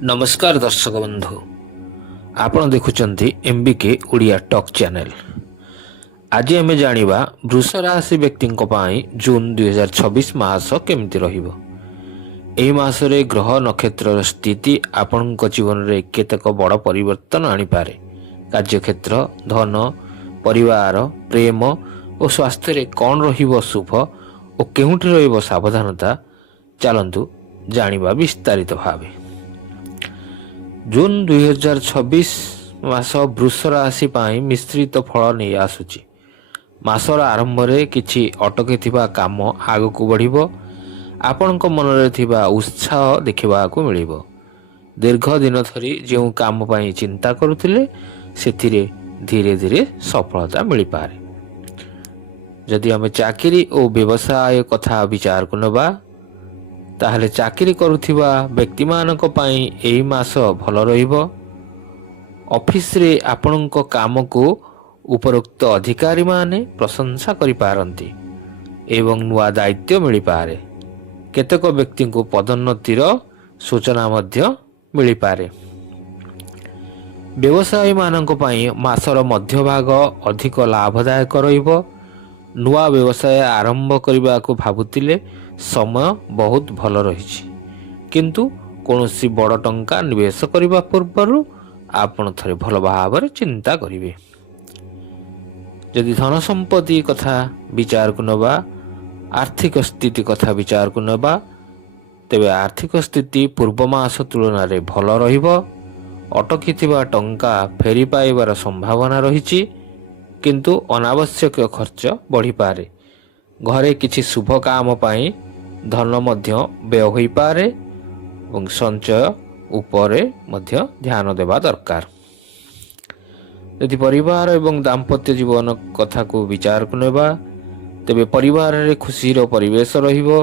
नमस्कार दर्शक बंधु आपण देखुचंती MBK ओडिया टॉक चैनल। आज आम जानिबा वृष राशि व्यक्ति जून 2026 मास केमती रहिबो। एही मासरे ग्रह नक्षत्र स्थिति आपण जीवन में केतेक बड़ परिवर्तन आनी पारे। कार्यक्षेत्र, धन, परिवार, प्रेम और स्वास्थ्य रे कौन रहिबो शुभ और केउठी रहिबो सावधानता चलंतु जानिबा विस्तारित भावे। जून 2026 मास वृष राशि पाई मिश्रित फल नहीं आसुची। मासर आरंभ में किछि अटकी थिबा काम आग को बढ़िबो। आपणक मन रे थिबा उत्साह देखा मिलिबो। दीर्घ दिन धरी जो काम पाई चिंता करुथिले सेथिरे धीरे धीरे सफलता मिल पारे। जदि आम चाकरी और व्यवसाय कथा विचार को नबा ताहले चाकरी करुथिबा व्यक्ति मानक पई एही मास भल रहिबो। ऑफिस रे आपणक काम को उपरोक्त अधिकारी माने प्रशंसा करि पारंती एवं नुआ दायित्व मिल पारे। केतेक व्यक्ति को पदोन्नतिर सूचना मध्य मिल पारे। व्यवसायी मानक पई मासर मध्य भाग अधिक लाभदायक रहिबो। नुआ व्यवसाय आरंभ करने को भावुतिले समय बहुत भल रही, किंतु कौनसी बड़ टंका निवेश करने पूर्वर आपण थरे भल भाव चिंता करिवे। यदि धन संपत्ति कथा विचार को नबा, आर्थिक स्थिति कथा विचार को नबा, तेबे आर्थिक स्थिति पूर्व मास तुलन में भल रहिबो। अटकी थिबा टंका फेरी पाइबार संभावना रही, किंतु अनावश्यक खर्च बढ़ी पारे। घरे किछि शुभ काम पाई धन मध्य व्यय होई पारे और संचय उपरे मध्य ध्यान देवा दरकार। यदि परिवार एवं दाम्पत्य जीवन कथा को विचार को नेबा तेबे परिवार रे खुशीर परिवेश रहिबो।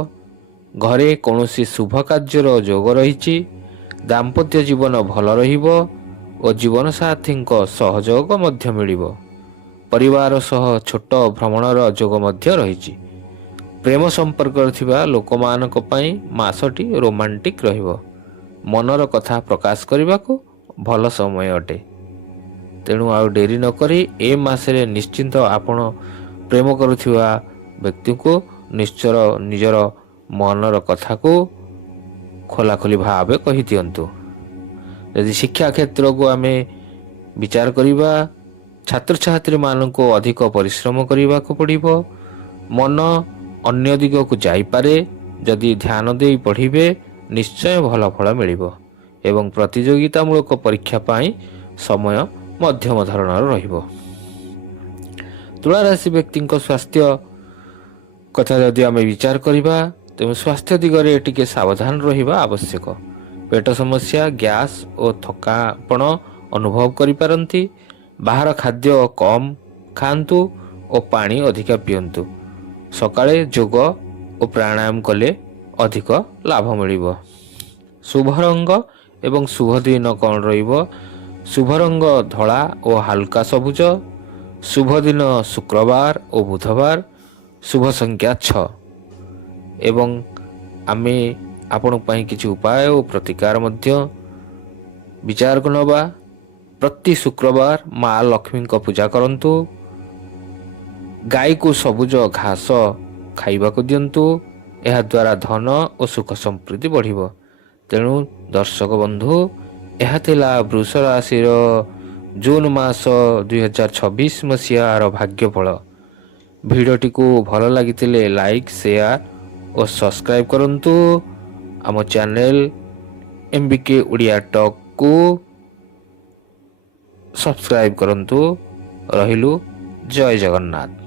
घरे कौनसी शुभ कार्यर जोग रहिछि। दाम्पत्य जीवन भल रहिबो और जीवन साथी सहयोग मध्य मिलिबो। परिवार सह छोट भ्रमणर जोग मध्य रहिछि। प्रेम संपर्क थिबा लोकमानक पई मासटी रोमांटिक रहिबो। मनर कथा प्रकाश करने को भल समय अटे। तेणु आ डेरी न करी ए मासरे निश्चिंत आपण प्रेम करुथिबा व्यक्ति को निश्चय निजर मनर कथा को खोलाखोली भावे कहि दियंतु। यदि शिक्षा क्षेत्र को आमे विचार करिबा छात्र छात्री मान को अधिक परिश्रम करने को पड़िबो। मन अन्य दिग को जाइपारे। जदि ध्यान दे पढ़िबे निश्चय भल फल मिलिबो एवं प्रतियोगितामूलक परीक्षा पाई समय मध्यम धरणर रहिबो। तुला राशि व्यक्ति स्वास्थ्य कथा जदि आम विचार करिबा तेबे स्वास्थ्य दिगरे टिके सावधान रहिबा आवश्यक। पेट समस्या, गैस और थकापण अनुभव करि पारंती। बाहर खाद्य कम खांतु और पानी अधिका पियंतु। सकाळे योग और प्राणायाम कले अधिक लाभ मिलिबो। शुभ रंग एवं शुभ दिन कौन रहिबो? शुभ रंग धला और हल्का सबुज। शुभ दिन शुक्रवार और बुधवार। शुभ संख्या 6 एवं आमे आपण पई किछि उपाय और प्रतिकार मध्य विचार को नबा। प्रति शुक्रवार माँ लक्ष्मी को पूजा करंतु। गाय को सबुज घास खाइबा को दियंतु। एहा द्वारा धन और सुख समृद्धि बढ़िबो। तेणु दर्शक बंधु एहा थिला वृष राशिर जून मास 2026 मसीहार भाग्यफल। भिडियोटी को भल लागितिले लाइक, शेयर और सब्सक्राइब करंतु। आम चैनल MBK ओडिया टॉक को सब्सक्राइब करंतु। रहिलु। जय जगन्नाथ।